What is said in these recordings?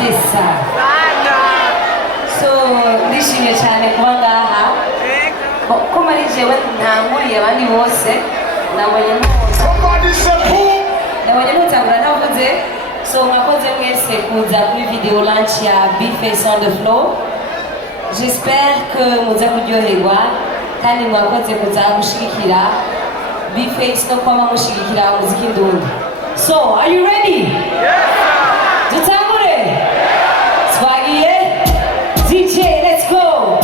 C'est ça. So, ndishimye cyane kuba ngaha. Ko mari jewe ntanguriye abandi bose nabonye mutangura ntavuze. So mwakoze mwese kuza kuri video launch ya biwe on the floor. J'espère que muza kuryoherwa kandi mwakoze kuza gushigikira biwe no kwama mushigikira umuziki ndundi. So, are you ready? Yes! Dutangure! Twagiye! DJ, let's go!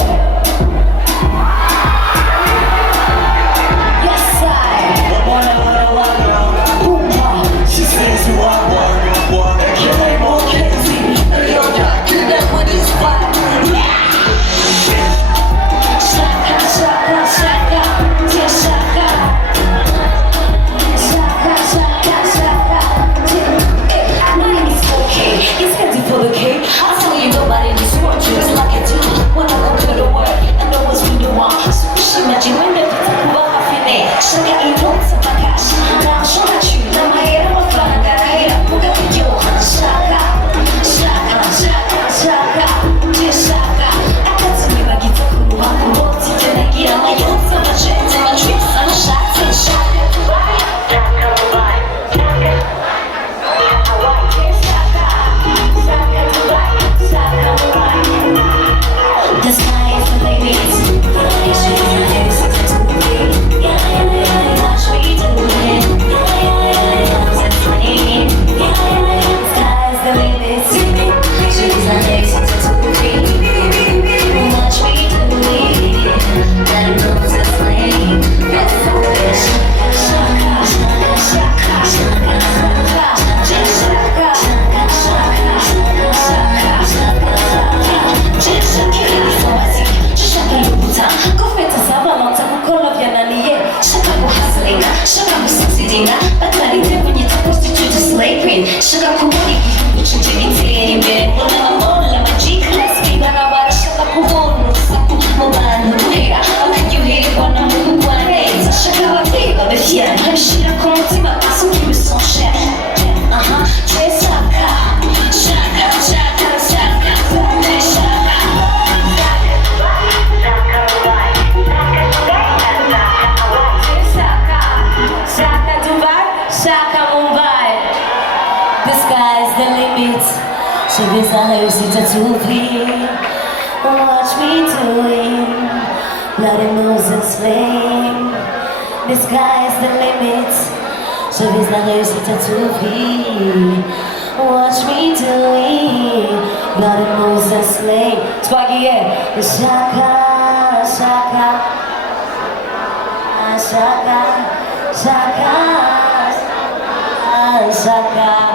Yes, side! Wanna boom, she says you are one. Can't play more crazy. Yo, do that when it's fun. Shaka, shaka, shaka, yeah, shaka. Shaka, shaka, shaka, yeah. My name is okay. It's empty for the cake. I'll tell you nobody needs more juice like I do. When I go to the work, I know what's we do want. So she imagine when the people who are half in it. Shaka, you know it's a cash. Now I'm showing you. Now my head on fire. I hate up. Who got me yo? Shaka, shaka, shaka, shaka, yeah, shaka. I got to be my guitar. Who I'm going to do it. Get on my own. So much shit. So much tricks. I'm a shot. So shaka. The sky is the limit. Watch me do it. That's funny. The sky is the limit. She's not racing to me. Watch me do it. That knows that's funny. Shaka, shaka, shaka, shaka, shaka, go fit to Savalon, Takukola, Yananie, Shakabu hustling, Shakabu succeeding, but not even when you're supposed to do the slave queen, Shakabu money, which you didn't say any minute, when I'm all of my G class, Kibanawara, Shakabu, Saku, Moban, Ruhera, how can you hate it when I'm moving one days? Shakabu, the fear, I'm shit, I'm calling to my ass, who give me some shit. Shaka, Shaka, Shaka, Shaka, Shaka Dubai, Shaka Mumbai. The sky's the limit. Je vais à réussir à t'ouvrir. Watch me do it. Let it knows and sling. The sky's the limit. Je vais à réussir à t'ouvrir. Watch me do it. Let it knows and sling. Twagiye. Shaka, Shaka. Shaka, Shaka, Shaka, Shaka.